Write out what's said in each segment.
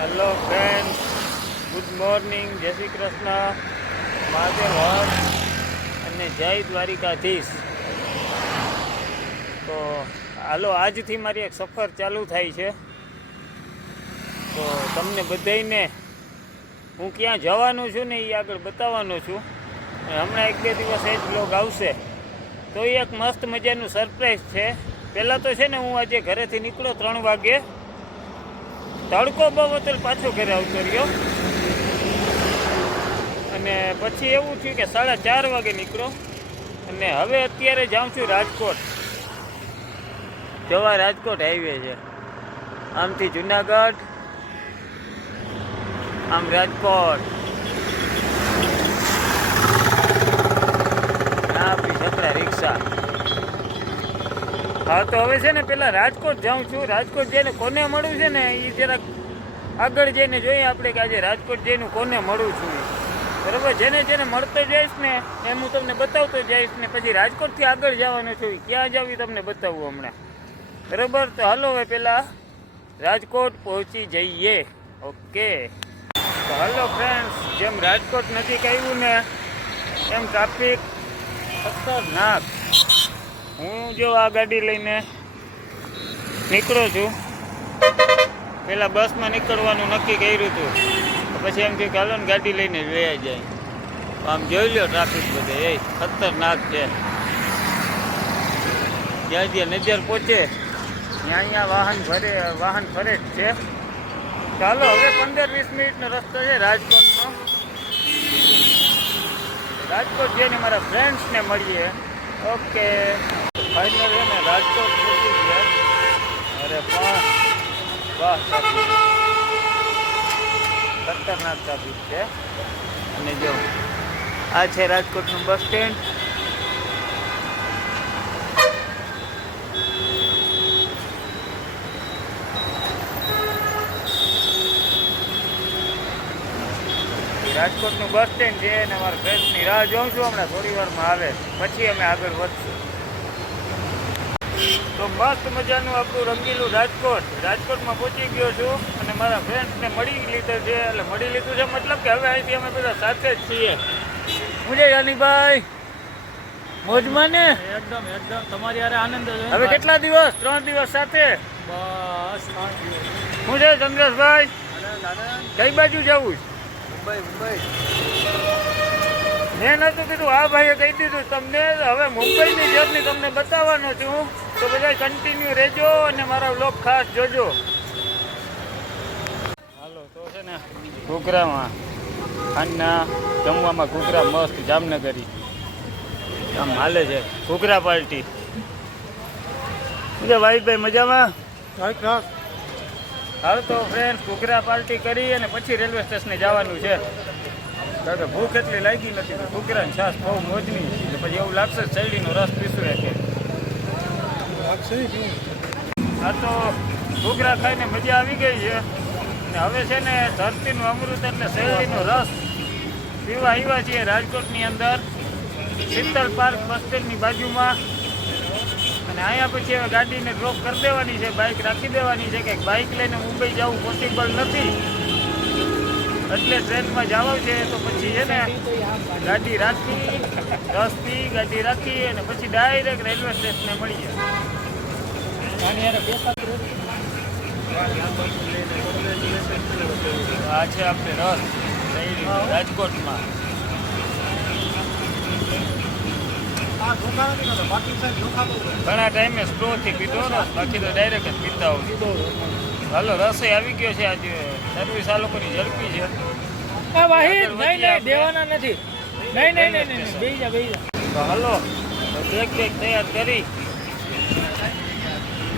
Hello friend, good morning, જય શ્રી કૃષ્ણ, મહાદેવ હર અને જય દ્વારિકાધીશ. તો હાલો, આજથી મારી એક સફર ચાલુ થાય છે. તો તમને બધાને હું ક્યાં જવાનું છું ને એ આગળ બતાવવાનો છું. હમણાં 1-2 દિવસ એ જ બ્લોગ આવશે. તો એ એક મસ્ત મજાનું સરપ્રાઈઝ છે. પહેલાં તો છે ને હું આજે ઘરેથી નીકળ્યો 3 વાગે. તડકો બહુ હતો, પાછો ઘરે આવતો રહ્યો. અને પછી એવું થયું કે 4:30 વાગે નીકળ્યો. અને હવે અત્યારે જાઉં છું રાજકોટ. જવા રાજકોટ હાઈવે છે. આમથી જુનાગઢ, આમ રાજકોટ. આપણી છત્રા રિક્ષા. હા, તો હવે છે ને પેલા રાજકોટ જાઉં છું. રાજકોટ જઈને કોને મળું છે ને એ જરાક આગળ જઈને જોઈએ આપણે કે આજે રાજકોટ જઈને કોને મળું છું. બરાબર, જેને મળતો જઈશ ને એમ હું તમને બતાવતો જઈશ ને પછી રાજકોટથી આગળ જવાનું છું. ક્યાં જાવ એ તમને બતાવું હમણાં. બરાબર, તો હાલો હવે પહેલાં રાજકોટ પહોંચી જઈએ. ઓકે, તો હાલો ફ્રેન્ડ્સ, જેમ રાજકોટ નજીક આવ્યું ને એમ ટ્રાફિક ખતરનાક. હું જો આ ગાડી લઈને નીકળું છું. પહેલાં બસમાં નીકળવાનું નક્કી કર્યું હતું, પછી એમ થયું કે હાલો ને ગાડી લઈને લઈ જાય. આમ જોઈ લો ટ્રાફિક બધે એ ખતરનાક છે. જ્યાં નજર પહોંચે ત્યાં વાહન ફરે જ છે. ચાલો હવે 15-20 મિનિટનો રસ્તો છે રાજકોટનો. રાજકોટ જઈને મારા ફ્રેન્ડ્સને મળીએ. ઓકે, ફાઇનલ છે ને રાજકોટ પહોંચી ગયા. અરે વાહ, ખતરનાક ટ્રાફિક છે. અને જો આ છે રાજકોટનું બસ સ્ટેન્ડ. રાજકોટનું બસ સ્ટેન્ડ છે અને અમારા ફ્રેન્ડ્સની રાહ જોઉં છું. હમણાં થોડી વારમાં આવે પછી અમે આગળ વધશું. તો મસ્ત મજાનું આપણું રંગીલું રાજકોટમાં પહોંચી ગયો છું અને મારા ફ્રેન્ડ્સને મળી લીધું છે. એટલે મળી લીધું છે મતલબ કે હવે અહીંથી અમે બધા સાથે જ છીએ. હું છે યાનીભાઈ, મોજમાં ને? એકદમ તમારી યારે આનંદ. હવે કેટલા દિવસ? 3 દિવસ સાથે. બસ હું છે ચંદ્રેશભાઈ, કઈ બાજુ જવું? મુંબઈ. મેં નતું કીધું, આ ભાઈએ કહી દીધું તમને. હવે મુંબઈની જર્ની તમને બતાવવાનો છું. તો બધા કન્ટિન્યુ રહેજો અને મારા વ્લોગ ખાસ જોજો. હાલો, તો છે ને ઘૂઘરામાં ખાંડના જમવામાં ઘૂઘરા મસ્ત જામનગરી આમ હાલે છે. ઘૂઘરા પાર્ટી. શું વાહિદભાઈ, મજામાં? હાલ તો ફ્રેન્ડ ઘૂઘરા પાર્ટી કરી અને પછી રેલવે સ્ટેશને જવાનું છે. કારણ કે ભૂખ એટલી લાગી નથી. ઘૂઘરાની છાશ બહુ મોજની. એટલે પછી એવું લાગશે શેરડીનો રસ પીસું કે. આ તો ઘૂઘરા ખાઈને મજા આવી ગઈ છે. અને હવે છે ને ધરતીનું અમૃત એટલે શેરડીનો રસ પીવા આવ્યા છીએ રાજકોટની અંદર, શીતલ પાર્ક બસ સ્ટેન્ડની બાજુમાં. અને અહીંયા પછી હવે ગાડીને ડ્રોપ કરી દેવાની છે, બાઇક રાખી દેવાની છે. કે બાઇક લઈને મુંબઈ જવું પોસિબલ નથી, એટલે ટ્રેનમાં જવું છે. તો પછી છે ને ગાડી રાખી 10થી ગાડી રાખી અને પછી ડાયરેક્ટ રેલવે સ્ટેશને મળીએ. આ છે આપણે રસ રાજકોટમાં. ઘણા ટાઈમે સ્ટ્રોથી પીધો રસ, બાકી તો ડાયરેક્ટ જ પીતા હોય. હાલો, રસે આવી ગયો છે. આજે સર્વિસ આ લોકોની ઝડપી છે. દેવાના નથી. નહીં. બેહી જા. તો હાલો, બેગ તૈયાર કરી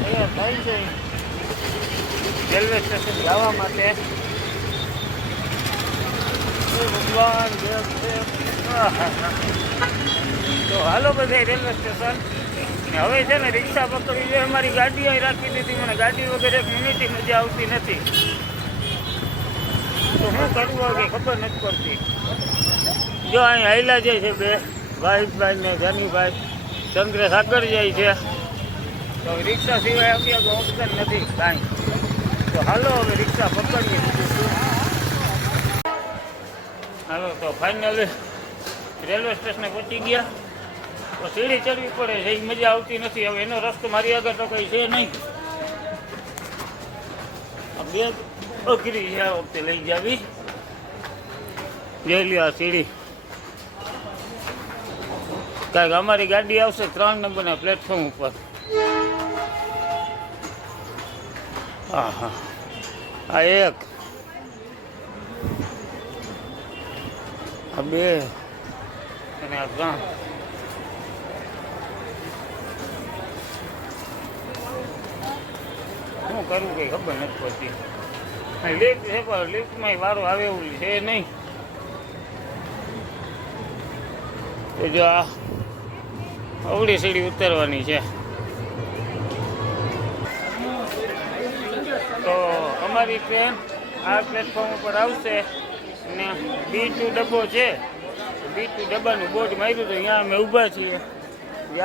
તૈયાર થાય છે રેલવે સ્ટેશન જવા માટે. ભગવાન તો હાલો બધા રેલવે સ્ટેશન. હવે છે ને રિક્ષા પકડી છે. અમારી ગાડી અહીં રાખી દીધી. મને ગાડી વગર 1 મિનિટની મજા આવતી નથી. તો શું કરવું હોય ખબર નથી પડતી. જો અહીં હાઈલા જાય છે બે વાહિદભાઈ ને જાનીભાઈ. ચંદ્રેશ આગળ જાય છે. તો રિક્ષા સિવાય અગિયાર ઓપ્શન નથી કાંઈ. તો હાલો હવે રિક્ષા પકડીએ. હાલો તો ફાઇનલ રેલવે સ્ટેશને પહોંચી ગયા. તો સીડી ચડવી પડે છે, એ મજા આવતી નથી. હવે એનો રસ્તો મારી આગળ તો કંઈ છે નહીં. આ બેગ અઘરી છે આ વખતે લઈ જાવી. જોઈ લ્યો આ સીડી. કારણ કે અમારી ગાડી આવશે 3 નંબરના પ્લેટફોર્મ ઉપર. હા હા, આ 1, આ 2 અને આ 3. શું કરવું કંઈ ખબર નથી પડતી. લિફ્ટ છે પણ લિફ્ટમાં વારો આવે એવું છે નહીં. તો જો આ અવળી સીડી ઉતરવાની છે. તો અમારી ટ્રેન આ પ્લેટફોર્મ ઉપર આવશે અને B2 ડબ્બો છે. B2 ડબ્બાનું બોર્ડ માર્યું તો અહીંયા અમે ઊભા છીએ.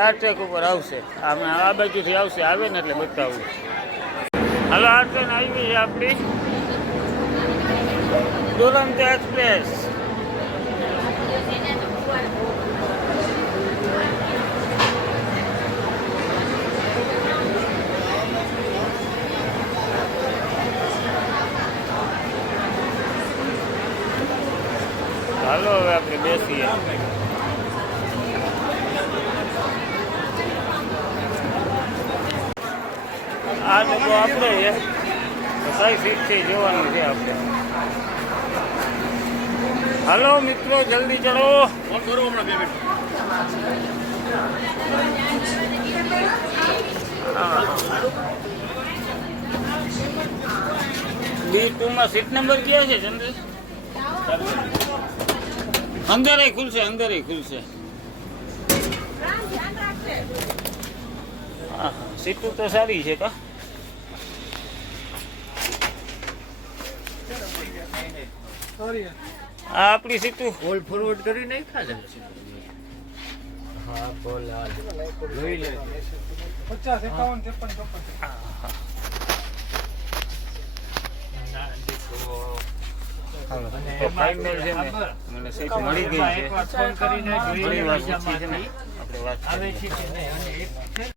આ ટ્રેક ઉપર આવશે. અમે આ બાજુથી આવશે, આવે ને એટલે બતાવું. હાલો, આ ટ્રેન આવી છે આપણી દુરંતો એક્સપ્રેસ. હાલો હવે આપણે બેસીએ. આ ડબ્બો આપણે છે, કઈ સીટ છે જોવાનું છે આપણે. હાલો મિત્રો, જલ્દી ચડો. B2 માં સીટ નંબર ક્યાં છે ચંદ્ર? અંદર ખુલશે, અંદર ખુલશે. હા, સીટું તો સારી છે કા. આ આપણી સીટું કોલ ફોરવર્ડ કરી નહીં ખાલે. હા કોલ જોઈ લે. 50 51 53 તો ફાઇનલ છે ને, મને સીટ મળી ગઈ છે. ફોન કરીને ઘણી વાર પૂછી છે ને આપણે આપણે વાત આવે છે કે નહીં.